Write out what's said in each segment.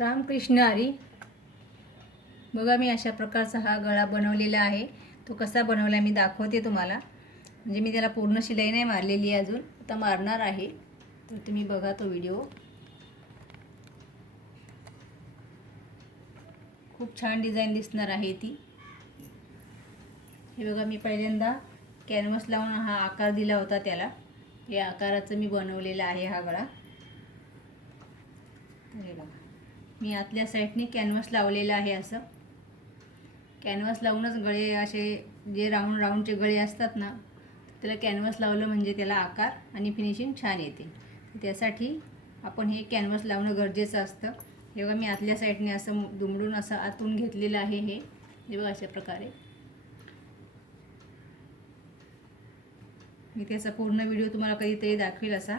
रामकृष्ण हरी. बघा मी अशा प्रकारचा हा गळा बनवलेला आहे. तो कसा बनवला मी दाखवते तुम्हाला. म्हणजे मी त्याला पूर्ण शिलाई नाही मारलेली आहे अजून आता मारणार आहे. तर तुम्ही बघा तो व्हिडिओ. खूप छान डिझाईन दिसणार आहे ती. हे बघा मी पहिल्यांदा कॅनव्हस लावून हा आकार दिला होता त्याला. या आकाराचं मी बनवलेला आहे हा गळा. हे बघा. मी आतल्या साईडने कॅनव्हस लावलेलं आहे असं. कॅनव्हस लावूनच गळे असे जे राऊंड राऊंडचे गळे असतात ना त्याला कॅनव्हस लावलं म्हणजे त्याला आकार आणि फिनिशिंग छान येते. त्यासाठी आपण हे कॅनव्हस लावणं गरजेचं असतं. हे बघा मी आतल्या साईडने असं दुमडून असं आतून घेतलेलं आहे हे. हे बघा अशा प्रकारे. मी त्याचा पूर्ण व्हिडिओ तुम्हाला कधीतरी दाखवेल असा.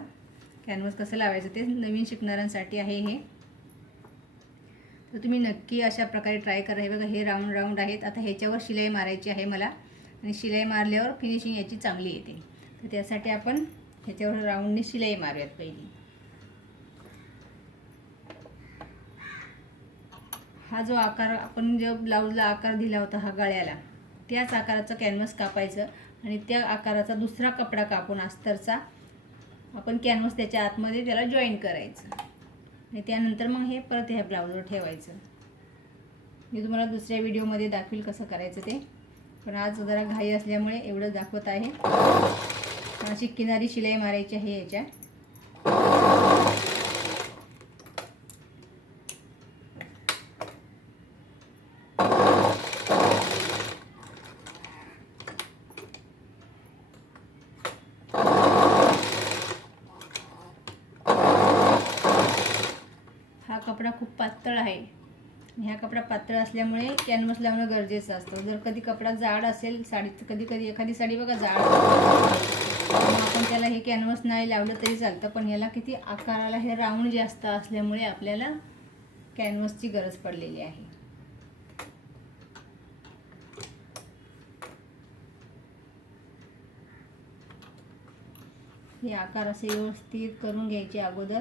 कॅनव्हस कसं लावायचं ते नवीन शिकणाऱ्यांसाठी आहे हे. तर तुम्ही नक्की अशा प्रकारे ट्राय करा. हे बघा हे राऊंड राऊंड आहेत. आता ह्याच्यावर शिलाई मारायची आहे मला. आणि शिलाई मारल्यावर फिनिशिंग याची चांगली येते. तर त्यासाठी आपण ह्याच्यावर राऊंडने शिलाई मारूयात पहिली. हा जो आकार आपण जो ब्लाऊजला आकार दिला होता हा गळ्याला त्याच आकाराचं कॅनव्हस कापायचं. आणि त्या आकाराचा दुसरा कपडा कापून अस्तरचा आपण कॅनव्हस त्याच्या आतमध्ये त्याला जॉईन करायचं. आणि त्यानंतर मग हे परत ह्या ब्लाऊजवर ठेवायचं. मी तुम्हाला दुसऱ्या व्हिडिओमध्ये दाखवील कसं करायचं ते. पण आज जरा घाई असल्यामुळे एवढं दाखवत आहे. अशी किनारी शिलाई मारायची आहे याच्या हा कपडा खूप पातळ आहे. ह्या कपडा पातळ असल्यामुळे कॅनव्हस लावणं गरजेचं असतं. जर कधी कपडा जाड असेल साडीत कधी कधी एखादी साडी बघा जाड आपण त्याला हे कॅनव्हस नाही लावलं तरी चालतं पण याला किती आकाराला हे राऊंड जास्त असल्यामुळे आपल्याला कॅनव्हसची गरज पडलेली आहे. हे आकार असे व्यवस्थित करून घ्यायचे अगोदर.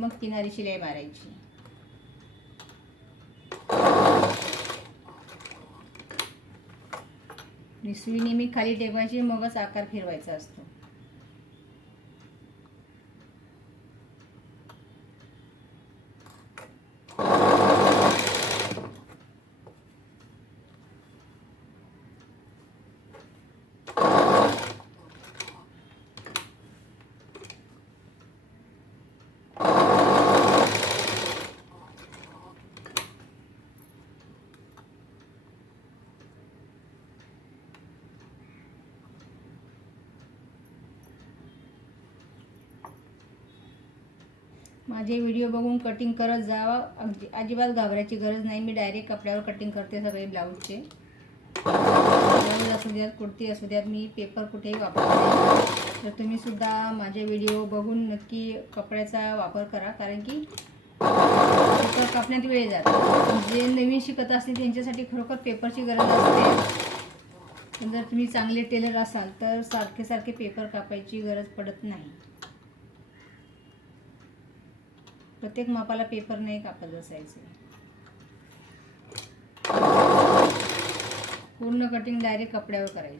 मग किनारी शिलाई मारायची. आणि मी खाली टेकवायची मगच आकार फिरवायचा असतो. माझे व्हिडिओ बघून कटिंग करत जावा. अगदी अजिबात घाबरायची गरज नाही. मी डायरेक्ट कपड्यावर कटिंग करते सगळे ब्लाऊजचे ब्लाऊज असू द्यात कुर्ती असू द्यात मी पेपर कुठेही वापरते नाही. तर तुम्ही सुद्धा माझे व्हिडिओ बघून नक्की कपड्याचा वापर करा. कारण की पेपर कापण्यात वेळ जातो. जे नवीन शिकत असतील त्यांच्यासाठी खरोखर पेपरची गरज असते. जर तुम्ही चांगले टेलर असाल तर सारखे सारखे पेपर कापायची गरज पडत नाही. प्रत्येक मापाला पेपर नाही कापत बसायचे. पूर्ण कटिंग डायरेक्ट कपड्यावर करायची.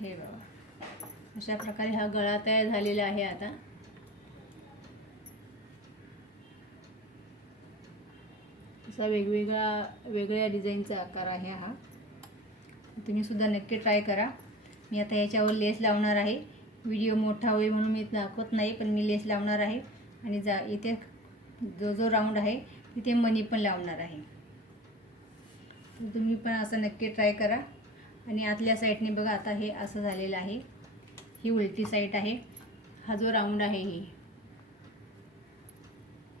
हे बघा. अशा प्रकारे हा गळा तयार झालेला आहे आता. असा वेगवेगळा वेगळ्या डिझाईनचा आकार आहे हा. तुम्ही सुद्धा नक्की ट्राय करा. मी आता याच्यावर लेस लावणार आहे. व्हिडिओ मोठा होईल म्हणून मी दाखवत नाही पण मी लेस लावणार आहे. आणि जा इथे जो जो राऊंड आहे तिथे मनी पण लावणार आहे. तर तुम्ही पण असं नक्की ट्राय करा. आणि आतल्या साईडने बघा आता हे असं झालेलं आहे. ही उलटी साईड आहे. हा जो राऊंड आहे ही.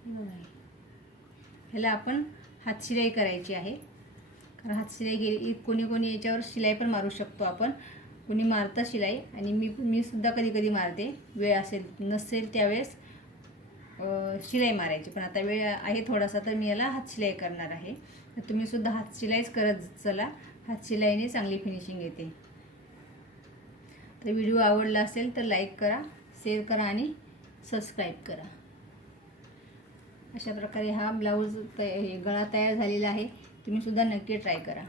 बघा हे. ह्याला आपण हातशिलाई करायची आहे. कारण हातशिलाई गेली कोणी कोणी याच्यावर शिलाई पण मारू शकतो आपण. कोणी मारतं शिलाई आणि मी मी सुद्धा कधी कधी मारते. वेळ असेल नसेल त्यावेळेस शिलाई मारायची. पण आता वेळ आहे थोडासा तर मी याला हातशिलाई करणार आहे. तर तुम्हीसुद्धा हातशिलाईच करत चला. हातशिलाईने चांगली फिनिशिंग येते. तर व्हिडिओ आवडला असेल तर लाईक करा शेअर करा आणि सबस्क्राईब करा. अशा प्रकारे हा ब्लाऊज तय हे गळा तयार झालेला आहे. तुम्हीसुद्धा नक्की ट्राय करा.